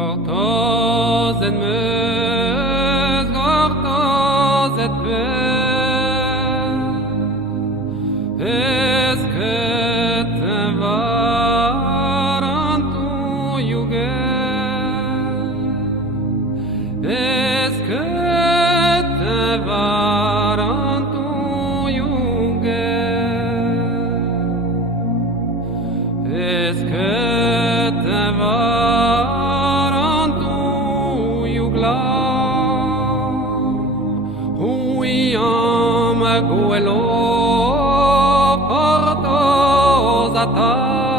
Gortoz et meus, gortoz et peur. Est-ce que te varan tu yuger? Est-ce que te varan tu yuger? Est-ce que te varan tu yugla? Huyam guelo cortos atar.